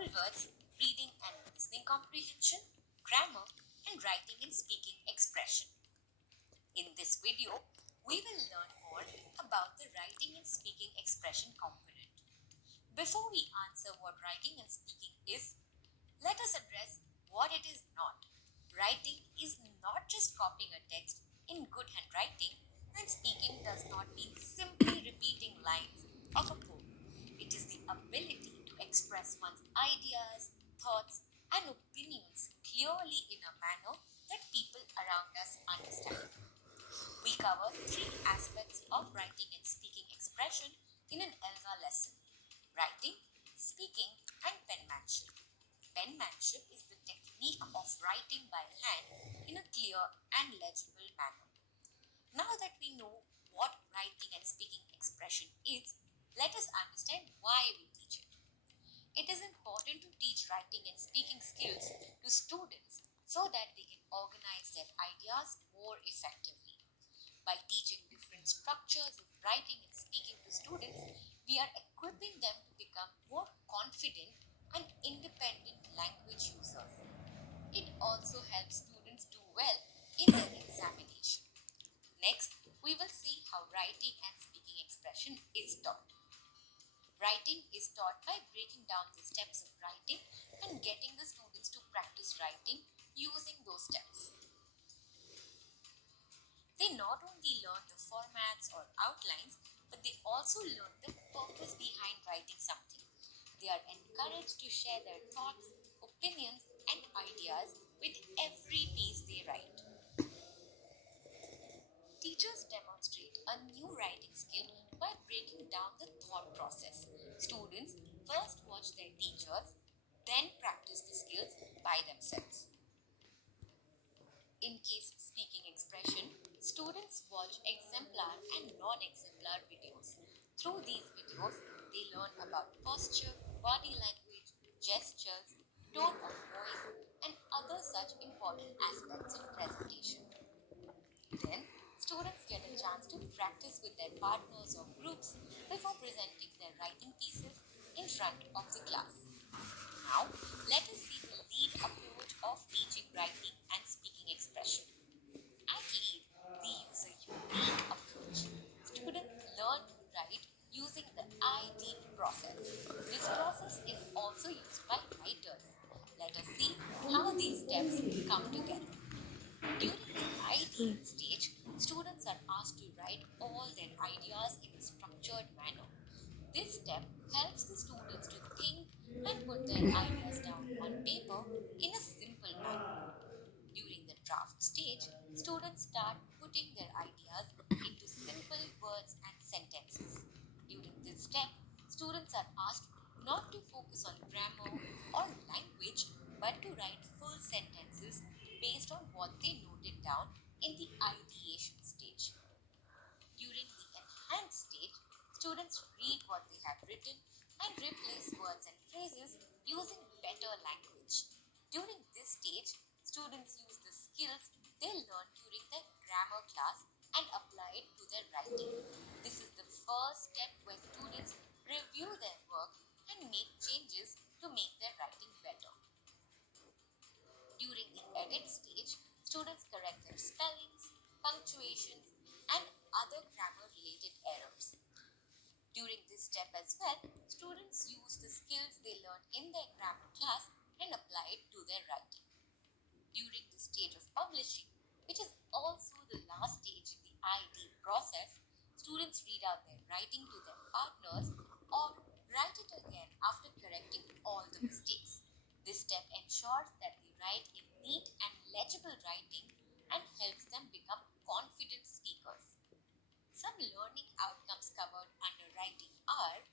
whole words, reading and listening comprehension, grammar, and writing and speaking expression. In this video, we will learn more about the writing and speaking expression component. Before we answer what writing and speaking is, let us address what it is not. Writing is not just copying a text in good handwriting, and speaking does not mean simply repeating lines of a poem. It is the ability to express one's ideas, thoughts, and opinions clearly in a manner that people around us understand. We cover three aspects of writing and speaking expression in an ELSA lesson: writing, speaking, and penmanship. Penmanship is the technique of writing by hand in a clear and legible manner. Now that we know what writing and speaking expression is, let us understand why we teach it. It is important to teach writing and speaking skills to students so that they can organize their ideas more effectively. By teaching different structures of writing and speaking to students, we are equipping them to become more confident and independent language users. It also helps students do well in their examination. Next, we will see how writing and speaking expression is taught. Writing is taught by breaking down the steps of writing and getting the students to practice writing using those steps. They not only learn the formats or outlines, but they also learn the purpose behind writing something. They are encouraged to share their thoughts, opinions, and ideas with every piece they write. Teachers demonstrate a new writing skill by breaking down the thought process. Students first watch their teachers, then practice the skills by themselves. In case speaking expression, students watch exemplar and non-exemplar videos. Through these videos, they learn about posture, body language, gestures, tone of voice, and other such important aspects of presentation. Then, students get a chance to practice with their partners or groups before presenting their writing pieces in front of the class. Now, let us see the LEAD approach of teaching writing and speaking expression. At LEAD, we use a unique approach. Students learn to write using the I-DEEP process. This process is also used by writers. Let us see how these steps come together. During the I-DEEP stage, students are asked to write all their ideas in a structured manner. This step helps the students to think and put their ideas down on paper in a simple manner. During the draft stage, students start putting their ideas into simple words and sentences. During this step, students are asked not to focus on grammar or language but to write full sentences based on what they noted down in the ideation stage. During the enhanced stage, students read what they have written and replace words and phrases using better language. During this stage, students use the skills they learned during their grammar class and apply it to their writing. This is the first step where students review their work and make changes to make their writing better. During the edit stage, students correct their spellings, punctuations, and other grammar-related errors. During this step as well, students use the skills they learned in their grammar class and apply it to their writing. During the stage of publishing, which is also the last stage in the I-DEEP process, students read out their writing to their partners or write it again after correcting all the mistakes. This step ensures that they write in neat and legible writing and helps them become confident speakers. Some learning outcomes covered under writing are: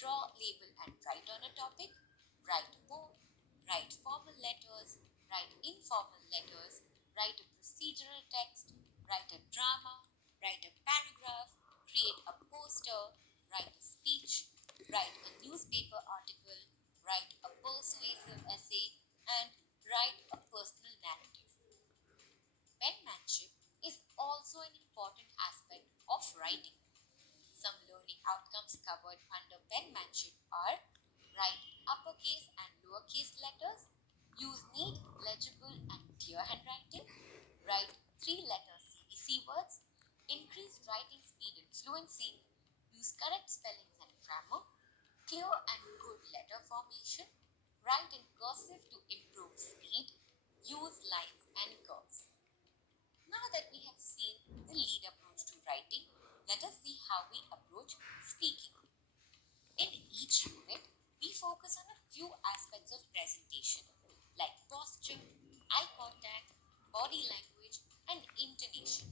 draw, label, and write on a topic, write a poem, write formal letters, write informal letters, write a procedural text, write a drama, write a paragraph, create a poster, write a speech, write a newspaper article, write a persuasive essay, and write a personal narrative. Penmanship is also an important aspect of writing. Some learning outcomes covered under penmanship are: write uppercase and cursive to improve speed, use lines and curves. Now that we have seen the lead approach to writing, let us see how we approach speaking. In each unit, we focus on a few aspects of presentation like posture, eye contact, body language, and intonation.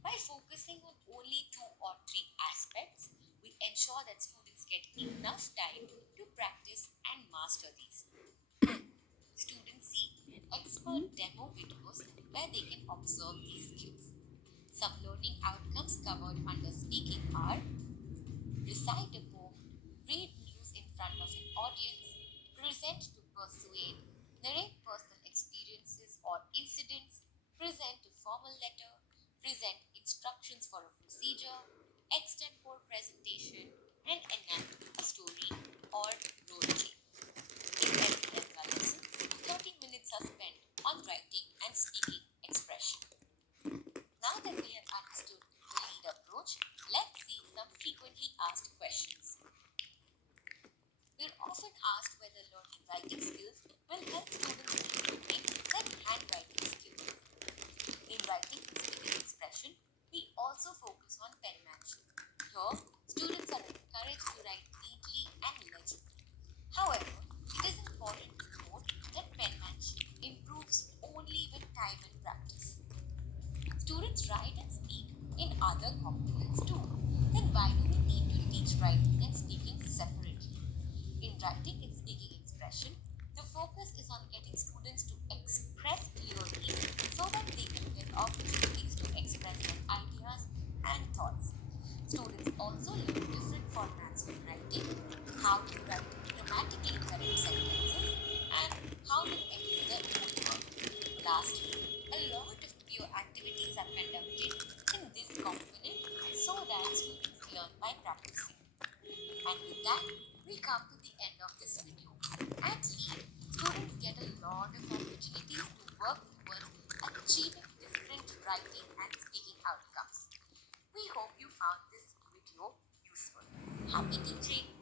By focusing on only two or three aspects, we ensure that students get enough time to practice and master these. Students see expert demo videos where they can observe these skills. Some learning outcomes covered under speaking are recite a poem, read news in front of an audience, present to persuade, narrate personal experiences or incidents, present a formal letter, present instructions for a procedure, extempore presentation, and enact a story or role play. In every Lemma lesson, 30 minutes are spent on writing and speaking expression. Now that we have understood the lead approach, let's see some frequently asked questions. We're often asked whether learning writing skills will help students improving their handwriting skills. In writing and speaking expression, we also focus on penmanship. Here, students are encouraged to write neatly and legibly. However, it is important to note that penmanship improves only with time and practice. Students write and speak in other components too. Then why do we need to teach writing and speaking separately? In writing and speaking expression, the focus is on getting students to express clearly so that they can get opportunities to express their ideas and thoughts. Students also learn different formats of writing, how to write grammatically correct sentences, and how to edit their own work. Lastly, a lot of peer activities are conducted in this component so that students learn by practicing. And with that, we come to the end of this video. At LEAD, students get a lot of opportunities to work towards achieving different writing and speaking outcomes. We hope you found this video useful. Happy teaching!